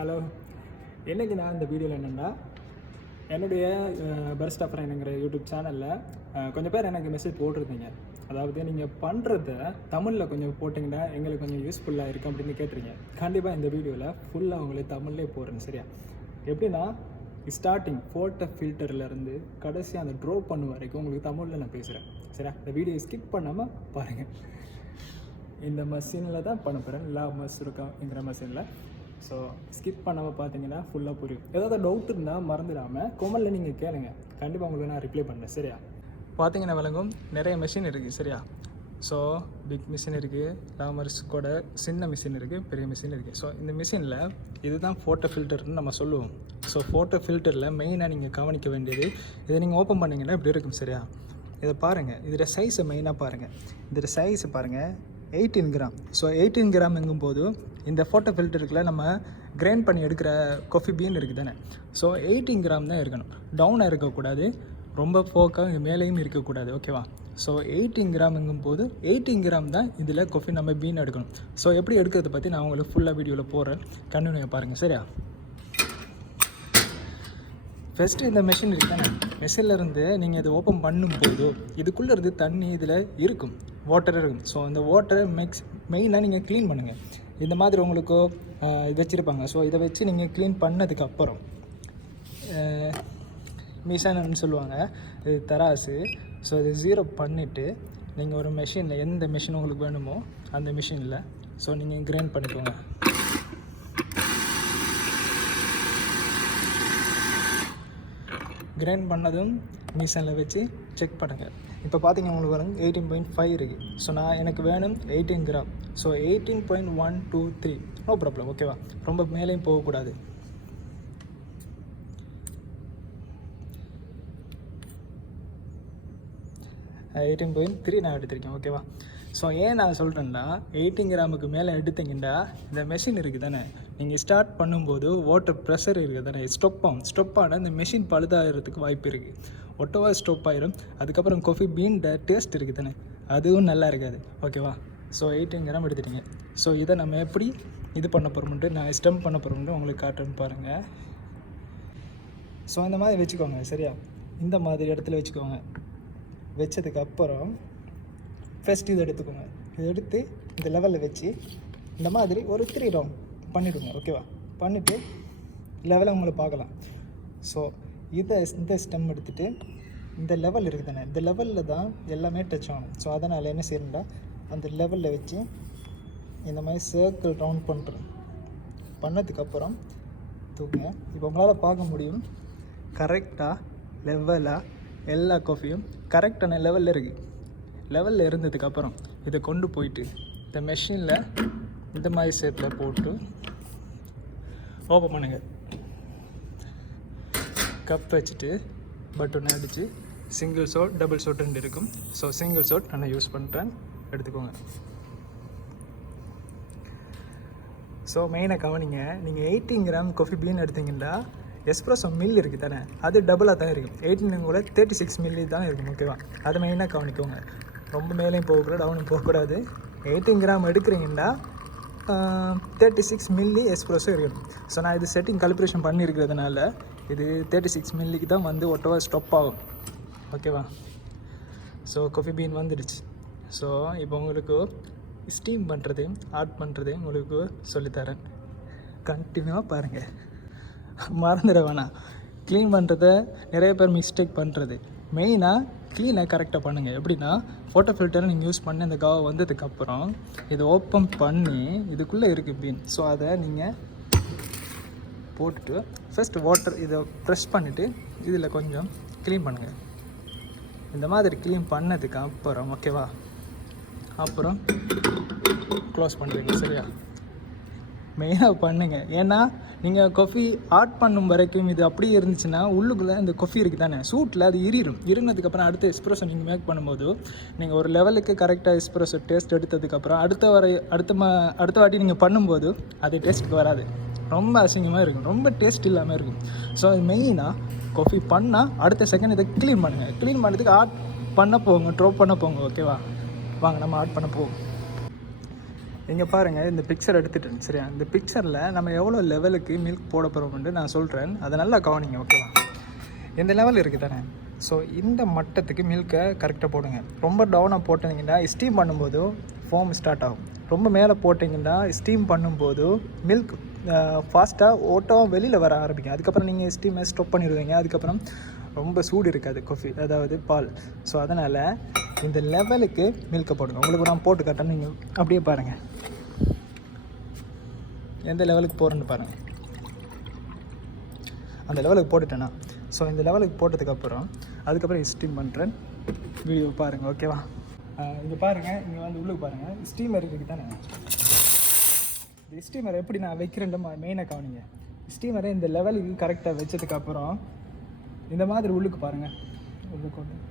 Hello, இன்றைக்கி நான் இந்த வீடியோவில் என்னென்னா என்னுடைய பரிஸ்டா ஃப்ரெண்டுங்கிற யூடியூப் சேனலில் கொஞ்சம் பேர் எனக்கு மெசேஜ் போட்டிருந்தீங்க. அதாவது நீங்கள் பண்ணுறத தமிழில் கொஞ்சம் போட்டிங்கன்னா எங்களுக்கு கொஞ்சம் யூஸ்ஃபுல்லாக இருக்குது அப்படின்னு கேட்டிருங்க. கண்டிப்பாக இந்த வீடியோவில் ஃபுல்லாக உங்களுக்கு தமிழ்லேயே போடுறேன். சரியா? எப்படின்னா ஸ்டார்டிங் ஃபோட்டோ ஃபில்டர்லேருந்து கடைசி அந்த ட்ரா பண்ண வரைக்கும் உங்களுக்கு தமிழில் நான் பேசுகிறேன். சரியா? இந்த வீடியோ ஸ்கிப் பண்ணாமல் பாருங்கள். இந்த மெஷினில் தான் பண்ண போகிறேன், லாமஸ்ருக்காங்கிற மெஷினில். ஸோ ஸ்கிப் பண்ணாமல் பார்த்தீங்கன்னா ஃபுல்லாக புரியும். ஏதாவது டவுட் இருந்தால் மறந்துடாமல் கொமெண்ட்டில் நீங்கள் கேளுங்க, கண்டிப்பாக உங்களுக்கு நான் ரிப்ளை பண்ணுறேன். சரியா? பார்த்தீங்கன்னா விளங்கும், நிறைய மிஷின் இருக்குது. சரியா? ஸோ பிக் மிஷின் இருக்குது, லாமர்ஸ்கோட சின்ன மிஷின் இருக்குது, பெரிய மிஷின் இருக்குது. ஸோ இந்த மிஷினில் இதுதான் ஃபோட்டோ ஃபில்டர்னு நம்ம சொல்லுவோம். ஸோ ஃபோட்டோ ஃபில்டரில் மெயினாக நீங்கள் கவனிக்க வேண்டியது, இதை நீங்கள் ஓப்பன் பண்ணிங்கன்னா இப்படி இருக்கும். சரியா? இதை பாருங்கள், இதில் சைஸை மெயினாக பாருங்கள். இதில் சைஸை பாருங்கள், 18 கிராம். ஸோ 18 கிராம் எங்கும்போது இந்த ஃபோட்டோ ஃபில்டருக்குள்ள நம்ம கிரைண்ட் பண்ணி எடுக்கிற காஃபி பீன் இருக்குது தானே. ஸோ 18 கிராம் தான் இருக்கணும், டவுனாக இருக்கக்கூடாது, ரொம்ப ஃபோக்காக இங்கே மேலேயும் இருக்கக்கூடாது. ஓகேவா? ஸோ 18 கிராம் எங்கும்போது 18 கிராம் தான் இதில் காஃபி நம்ம பீன் எடுக்கணும். ஸோ எப்படி எடுக்கிறத பற்றி நான் உங்களுக்கு ஃபுல்லாக வீடியோவில் போடுறேன், கண்டினியூ பாருங்கள். சரியா? ஃபஸ்ட்டு இந்த மெஷின் இருக்குது தானே, மெஷின்லேருந்து நீங்கள் இதை ஓப்பன் பண்ணும்போது இதுக்குள்ளே இருந்து தண்ணி இதில் இருக்கும், வாட்டர் இருக்கும். ஸோ இந்த வாட்டரை மெயினாக நீங்கள் க்ளீன் பண்ணுங்கள். இந்த மாதிரி உங்களுக்கு வச்சுருப்பாங்க. ஸோ இதை வச்சு நீங்கள் க்ளீன் பண்ணதுக்கப்புறம் மிஷானன்னு சொல்லுவாங்க, இது தராசு. ஸோ இது 0 பண்ணிவிட்டு நீங்கள் ஒரு மெஷினில் எந்த மிஷின் உங்களுக்கு வேணுமோ அந்த மிஷினில் ஸோ நீங்கள் கிரைண்ட் பண்ணிக்கோங்க. கிரைண்ட் பண்ணதும் மிஷினில் வச்சு செக் பண்ணுங்கள். இப்போ பார்த்தீங்கன்னா உங்களுக்கு வரும் 18.5 இருக்குது. ஸோ எனக்கு வேணும் 18 கிராம். So 18.123 no problem. ஓகேவா? ரொம்ப மேலேயும் போகக்கூடாது. $18.3 நான் எடுத்திருக்கேன். ஓகேவா? ஸோ ஏன் நான் சொல்கிறேன்னா 18 கிராமுக்கு மேலே எடுத்தீங்கன்னா இந்த மெஷின் இருக்குது தானே, நீங்கள் ஸ்டார்ட் பண்ணும்போது வாட்டர் ப்ரெஷர் இருக்குது தானே, ஸ்டொப் ஆனால் இந்த மெஷின் பழுதாகிறதுக்கு வாய்ப்பு இருக்குது. ஒட்டவா ஸ்டொப் ஆயிரும். அதுக்கப்புறம் காஃபி பீன்ட டேஸ்ட் இருக்குது தானே, அதுவும் நல்லா இருக்காது. ஓகேவா? ஸோ 18 கிராம் எடுத்துட்டீங்க. ஸோ இதை நம்ம எப்படி இது பண்ண போகிறோம்ட்டு நான் ஸ்டெம் பண்ண போகிறோம்ட்டு உங்களுக்கு காட்டுன்னு பாருங்கள். ஸோ இந்த மாதிரி வச்சுக்கோங்க. சரியா? இந்த மாதிரி இடத்துல வச்சுக்கோங்க. வச்சதுக்கப்புறம் ஃபஸ்ட் இதை எடுத்துக்கோங்க. இதை எடுத்து இந்த லெவலில் வச்சு இந்த மாதிரி ஒரு 3 ரவுண்ட் பண்ணிவிடுங்க. ஓகேவா? பண்ணிவிட்டு லெவலை உங்களுக்கு பார்க்கலாம். ஸோ இந்த ஸ்டெம் எடுத்துகிட்டு இந்த லெவல் இருக்குது தானே, இந்த லெவலில் தான் எல்லாமே டச் ஆகணும். ஸோ அதனால் என்ன செய்யணும்னா அந்த லெவலில் வச்சு இந்த மாதிரி சர்க்கிள் ரவுண்ட் பண்ணுறேன். பண்ணதுக்கப்புறம் தூக்குங்க. இப்போ உங்களால் பார்க்க முடியும், கரெக்டாக லெவலாக எல்லா காஃபியும் கரெக்டான லெவலில் இருக்குது. லெவலில் இருந்ததுக்கப்புறம் இதை கொண்டு போயிட்டு இந்த மெஷினில் இந்த மாதிரி ஷேப்பில் போட்டு ஓப்பன் பண்ணுங்கள். கப் வச்சுட்டு பட்டனை அடித்து சிங்கிள் ஷாட், டபுள் ஷாட் 2 இருக்கும். ஸோ சிங்கிள் ஷாட் நான் யூஸ் பண்ணுறேன், எடுத்துக்கோங்க. ஸோ மெயினாக கவனிங்க, நீங்கள் 18 கிராம் காஃபி பீன் எடுத்தீங்கன்னா எஸ்ப்ரெஸோ மில் இருக்குது தானே, அது டபுளாக தான் இருக்கும். 18 கூட 36 மில்லி தான் இருக்கும். ஓகேவா? அதை மெயினாக கவனிக்கோங்க. ரொம்ப மேலேயும் போகக்கூடாது, டவுனும் போகக்கூடாது. 18 கிராம் எடுக்கிறீங்கன்னா 36 மில்லி எஸ்ப்ரெஸோ இருக்கணும். ஸோ நான் இது செட்டிங் கால்குலேஷன் பண்ணியிருக்கிறதுனால இது 36 மில்லிக்கு தான் வந்து ஒட்டவா ஸ்டாப் ஆகும். ஓகேவா? ஸோ காஃபி பீன் வந்துடுச்சு. ஸோ இப்போ உங்களுக்கு ஸ்டீம் பண்ணுறதையும் ஆட் பண்ணுறதையும் உங்களுக்கு சொல்லித்தரேன், கண்டினியூவாக பாருங்கள். மறந்துட வேணாம். க்ளீன் பண்ணுறத நிறைய பேர் மிஸ்டேக் பண்ணுறது, மெயினாக க்ளீனை கரெக்டாக பண்ணுங்கள். எப்படின்னா ஃபோட்டோ ஃபில்டரை நீங்கள் யூஸ் பண்ணி அந்த காவை வந்ததுக்கப்புறம் இதை ஓப்பன் பண்ணி இதுக்குள்ளே இருக்குது பீன். ஸோ அதை நீங்கள் போட்டுட்டு ஃபஸ்ட்டு வாட்டர் இதை ப்ரெஸ் பண்ணிவிட்டு இதில் கொஞ்சம் க்ளீன் பண்ணுங்கள். இந்த மாதிரி க்ளீன் பண்ணதுக்கு அப்புறம் ஓகேவா, அப்புறம் க்ளோஸ் பண்ணுறீங்க. சரியா? மெயினாக பண்ணுங்கள். ஏன்னா நீங்கள் காஃபி ஆட் பண்ணும் வரைக்கும் இது அப்படியே இருந்துச்சுன்னா உள்ளுக்குள்ளே இந்த காஃபி இருக்குது தானே, சூட்டில் அது இருந்ததுக்கப்புறம் அடுத்த எஸ்ப்ரெஸோ நீங்கள் மேக் பண்ணும்போது நீங்கள் ஒரு லெவலுக்கு கரெக்டாக எஸ்ப்ரெஸோ டேஸ்ட் எடுத்ததுக்கப்புறம் அடுத்த வாட்டி நீங்கள் பண்ணும்போது அது டேஸ்ட்டுக்கு வராது, ரொம்ப அசிங்கமாக இருக்கும், ரொம்ப டேஸ்ட் இல்லாமல் இருக்கும். ஸோ அது மெயினாக காஃபி பண்ணால் அடுத்த செகண்ட் இதை க்ளீன் பண்ணுங்கள். க்ளீன் பண்ணுறதுக்கு ஆட் பண்ண போங்க, ட்ராப் பண்ண போங்க. ஓகேவா? வாங்க நம்ம ஆட் பண்ண போவோம். இங்கே பாருங்கள், இந்த பிக்சர் எடுத்துட்டேன் சரியா. இந்த பிக்சரில் நம்ம எவ்வளோ லெவலுக்கு மில்க் போட போகிறோம்னு நான் சொல்கிறேன், அதை நல்லா கவனிங்க ஓகேவா. இந்த லெவல் இருக்குது தானே, ஸோ இந்த மட்டத்துக்கு மில்கை கரெக்டாக போடுங்க. ரொம்ப டவுனாக போட்டிங்கன்னா ஸ்டீம் பண்ணும்போது ஃபோம் ஸ்டார்ட் ஆகும். ரொம்ப மேலே போட்டிங்கன்னா ஸ்டீம் பண்ணும்போது மில்க் ஃபாஸ்ட்டாக ஓட்டம் வெளியில் வர ஆரம்பிக்கும். அதுக்கப்புறம் நீங்கள் ஸ்டீமை ஸ்டாப் பண்ணிடுவீங்க. அதுக்கப்புறம் ரொம்ப சூடு இருக்காது காஃபி, அதாவது பால். ஸோ அதனால் இந்த லெவலுக்கு மில்கை போடுங்க. உங்களுக்கு நான் போட்டு காட்டேன், நீங்கள் அப்படியே பாருங்கள் எந்த லெவலுக்கு போகிறேன்னு பாருங்கள். அந்த லெவலுக்கு போட்டுட்டேன்னா, ஸோ இந்த லெவலுக்கு போட்டதுக்கப்புறம் அதுக்கப்புறம் ஸ்டீம் பண்ணுறேன், வீடியோ பாருங்கள் ஓகேவா. இங்கே பாருங்கள், இங்கே வந்து உள்ளுக்கு பாருங்கள், ஸ்டீமர் இருக்குது தானே. இந்த ஸ்டீமரை எப்படி நான் வைக்கிறேன் மெயினாக கவனிங்க. ஸ்டீமரை இந்த லெவலுக்கு கரெக்டாக வச்சதுக்கப்புறம் இந்த மாதிரி உள்ளுக்கு பாருங்கள், உள்ளுக்கு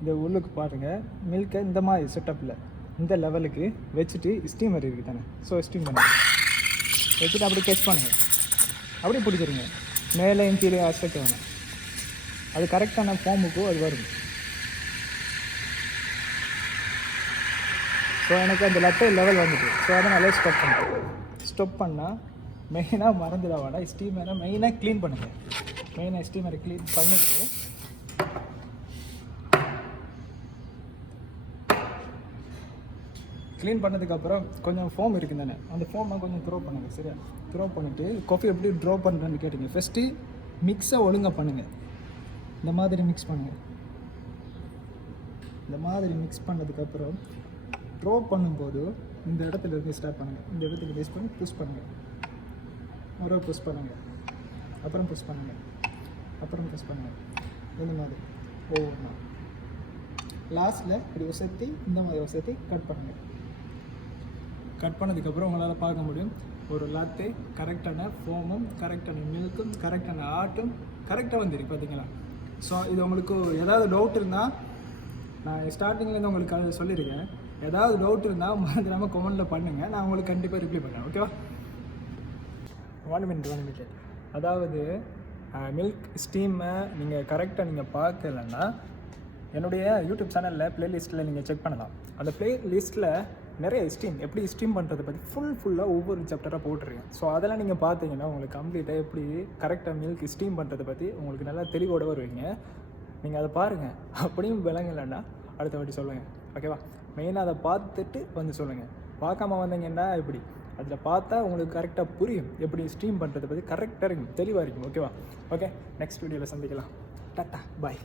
இந்த உள்ளுக்கு பாருங்கள், மில்கை இந்த மாதிரி செட்டப்பில் இந்த லெவலுக்கு வச்சுட்டு ஸ்டீமர் இருக்குது தானே. ஸோ ஸ்டீம் பண்ணுங்க, வச்சுட்டு அப்படி கெச் பண்ணுங்கள், அப்படியே பிடிச்சிருங்க. மேலே கீழே அசைக்க வேணும், அது கரெக்டான ஃபார்முக்கும் அது வரும். ஸோ எனக்கு அந்த லட்டை லெவல் வந்துட்டு, ஸோ அதனால ஸ்டாப் பண்ணுறேன். ஸ்டாப் பண்ணால் மெயினாக மறந்துட வேண்டாம், ஸ்டீமரை மெயினாக க்ளீன் பண்ணுங்கள். மெயினாக ஸ்டீமரை க்ளீன் பண்ணிவிட்டு க்ளீன் பண்ணதுக்கப்புறம் கொஞ்சம் ஃபோம் இருக்குது தானே, அந்த ஃபோமை கொஞ்சம் த்ரோ பண்ணுங்கள் சரியா. த்ரோ பண்ணிவிட்டு காஃபி எப்படி ட்ரோ பண்ணுறேன்னு கேட்டிங்க. ஃபஸ்ட்டு மிக்ஸை ஒழுங்காக பண்ணுங்கள். இந்த மாதிரி மிக்ஸ் பண்ணுங்கள். இந்த மாதிரி மிக்ஸ் பண்ணதுக்கப்புறம் ட்ரோ பண்ணும்போது இந்த இடத்துல இருந்து ஸ்டார்ட் பண்ணுங்கள். இந்த இடத்துக்கு பேஸ் பண்ணி புஷ் பண்ணுங்கள், ஒரு புஷ் பண்ணுங்கள், அப்புறம் புஷ் பண்ணுங்கள், அப்புறம் புஷ் பண்ணுங்கள். இந்த மாதிரி ஒவ்வொன்றா லாஸ்ட்டில் இப்படி வசதி இந்த மாதிரி வசதி கட் பண்ணுங்கள். கட் பண்ணதுக்கப்புறம் உங்களால் பார்க்க முடியும் ஒரு லாத்தே கரெக்டான ஃபோமும் கரெக்டான மில்க்கும் கரெக்டான ஆட்டும் கரெக்டாக வந்துருக்கு பார்த்தீங்களா. ஸோ இது உங்களுக்கு ஏதாவது டவுட் இருந்தால், நான் ஸ்டார்டிங்லேருந்து உங்களுக்கு அதை சொல்லியிருக்கேன், ஏதாவது டவுட் இருந்தால் மறந்துடாமல் கமெண்ட்டில் பண்ணுங்கள், நான் உங்களுக்கு கண்டிப்பாக ரிப்ளை பண்ணுறேன் ஓகேவா. 1 minute. அதாவது மில்க் ஸ்டீமை நீங்கள் கரெக்டாக நீங்கள் பார்க்கலன்னா என்னுடைய யூடியூப் சேனலில் ப்ளேலிஸ்ட்டில் நீங்கள் செக் பண்ணலாம். அந்த ப்ளேலிஸ்ட்டில் நிறைய எப்படி ஸ்டீம் பண்ணுறதை பற்றி ஃபுல்லாக ஒவ்வொரு சாப்டராக போட்டிருக்கேன். ஸோ அதெல்லாம் நீங்கள் பார்த்தீங்கன்னா உங்களுக்கு கம்ப்ளீட்டாக எப்படி கரெக்டாக மில்க் ஸ்டீம் பண்ணுறதை பற்றி உங்களுக்கு நல்லா தெளிவோடு வருவீங்க. நீங்கள் அதை பாருங்கள், அப்படியும் விளங்கலைன்னா அடுத்த வாட்டி சொல்லுங்கள் ஓகேவா. மெயினாக அதை பார்த்துட்டு வந்து சொல்லுங்கள். பார்க்காம வந்தீங்கன்னா எப்படி அதில் பார்த்தா உங்களுக்கு கரெக்டாக புரியும், எப்படி ஸ்டீம் பண்ணுறதை பற்றி கரெக்டாக இருக்கும், தெளிவாக இருக்கும் ஓகேவா. ஓகே, நெக்ஸ்ட் வீடியோவில் சந்திக்கலாம். டாட்டா பாய்.